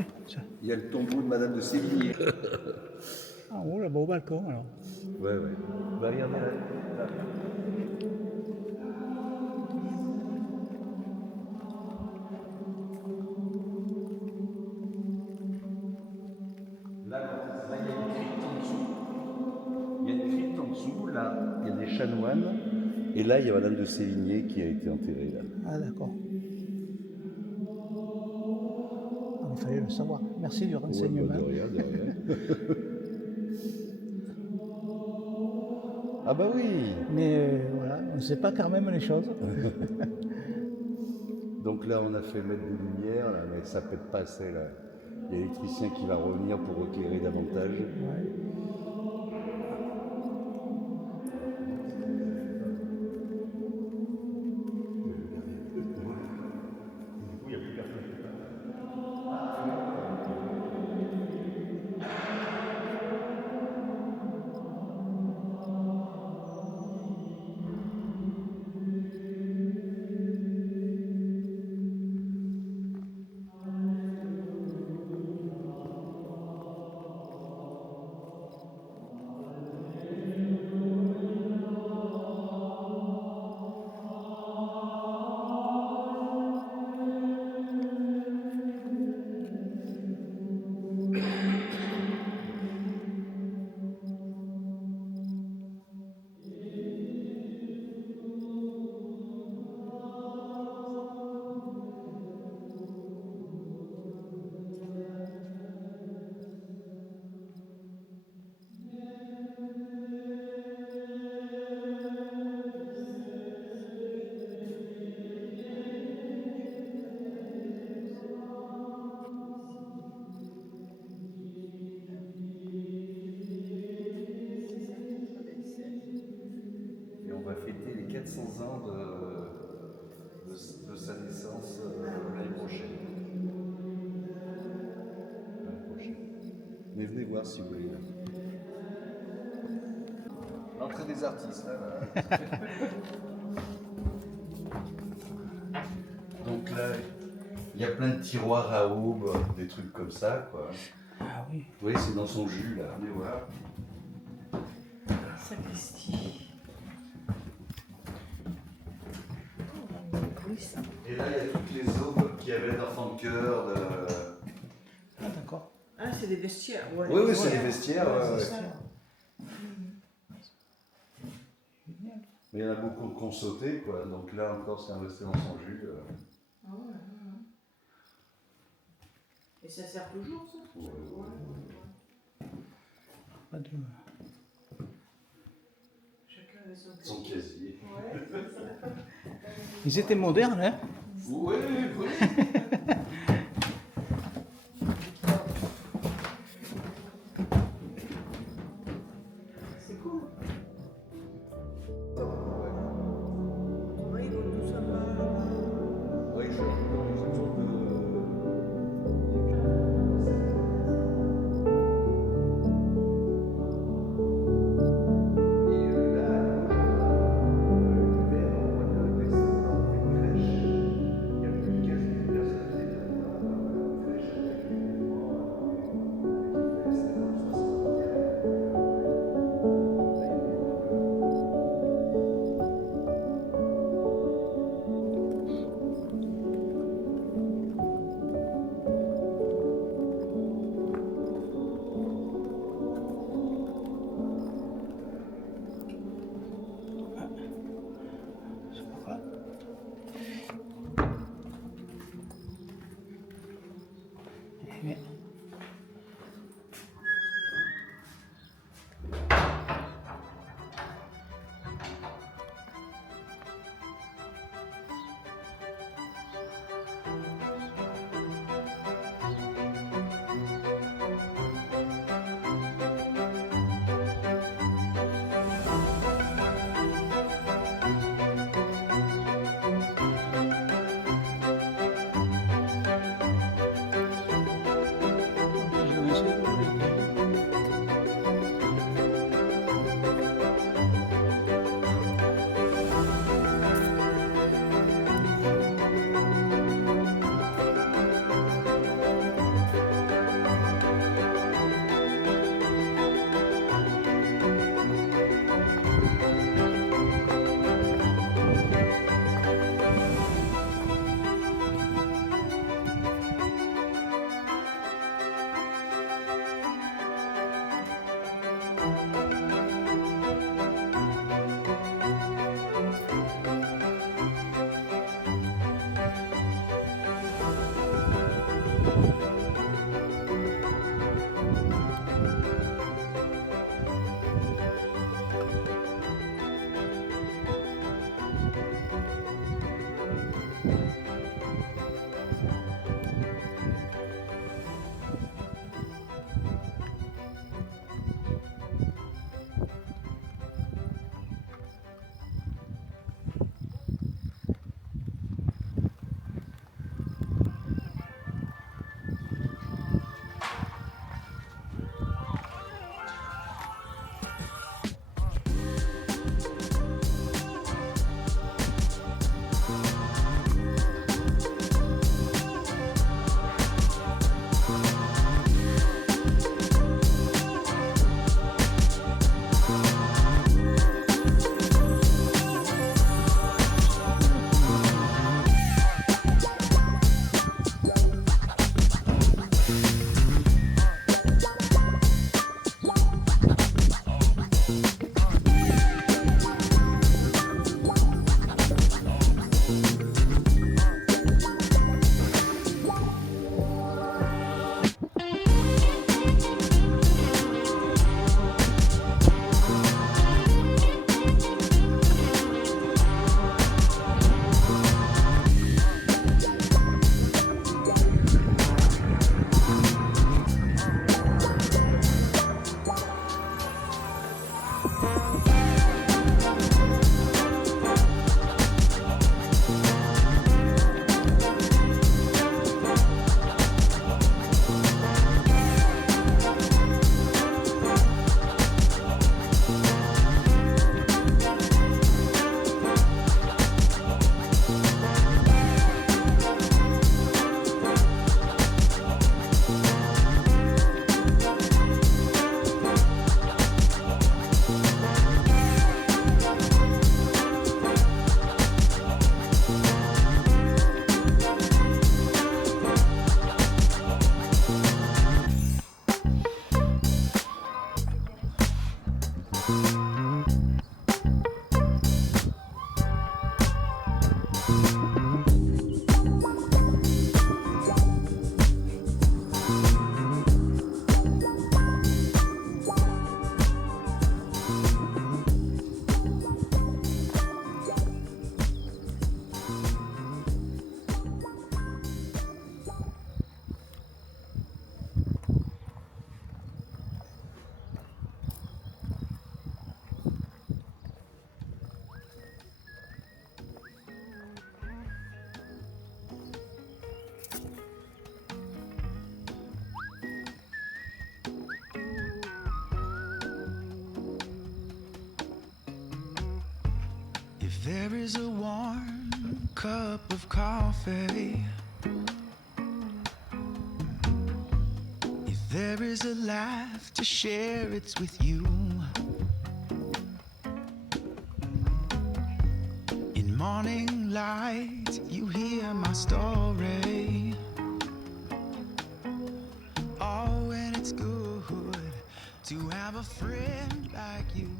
oui. Il y a le tombeau de Madame de Sévigné. Ah, oh, là-bas au balcon, alors. Ouais, ouais. Bah, regardez là. Là, il y a une crypte en dessous. Il y a une crypte en dessous. Là, il y a des chanoines. Et là, il y a Madame de Sévigné qui a été enterrée là. Ah, d'accord. Ah, il fallait le savoir. Merci du Ouais, renseignement. bah, de rien, de rien. Ah bah oui. Mais voilà, on ne sait pas quand même les choses. Donc là, on a fait mettre des lumières, là, mais ça pète pas assez là. Il y a l'électricien qui va revenir pour éclairer davantage. Ouais. Et on va fêter les 400 ans de sa naissance l'année prochaine. L'année prochaine. Mais venez voir si vous voulez. Là. L'entrée des artistes, là. Donc là, il y a plein de tiroirs à aubes, des trucs comme ça, quoi. Ah oui. Oui, c'est dans son jus, là. Venez voir. Sacristie. Et là, il y a toutes les aubes qu'il y avait d'enfants de cœur, de... Ah, d'accord. Ah, c'est des vestiaires. Ouais, Oui, oui, c'est les vestiaires. Ouais, ouais, c'est ouais. ça. Mais il y en a beaucoup qui ont sauté, quoi. Donc là encore, c'est resté dans son jus. Ah ouais, ouais. Et ça sert toujours, ça? Ouais. Pas de... Chacun avait son Son casier. Ouais, c'est ça. Ils étaient modernes, hein? Oui, oui. C'est cool. Ouais, ils vont tous avoir. Oui, je suis autour de... there is a warm cup of coffee, if there is a laugh to share, it's with you. In morning light, you hear my story. Oh, and it's good to have a friend like you.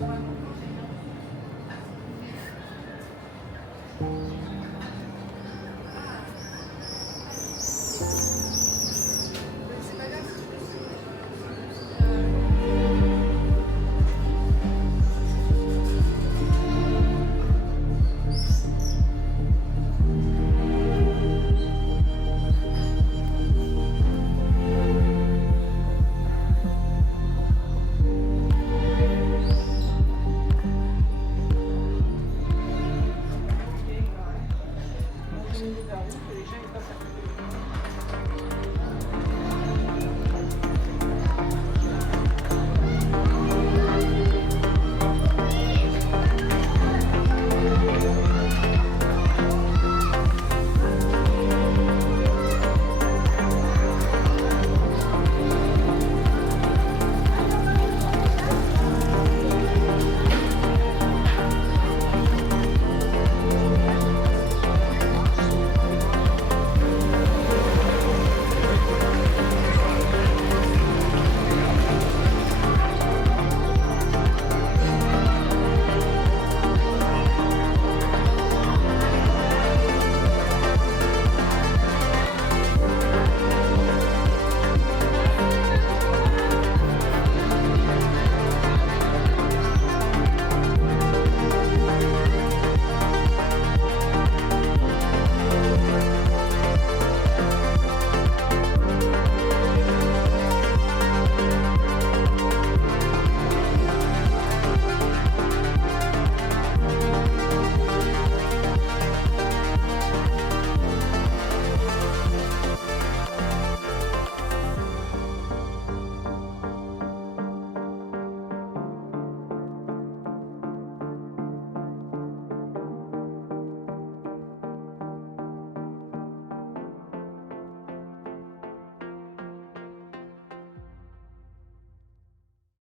Ouais.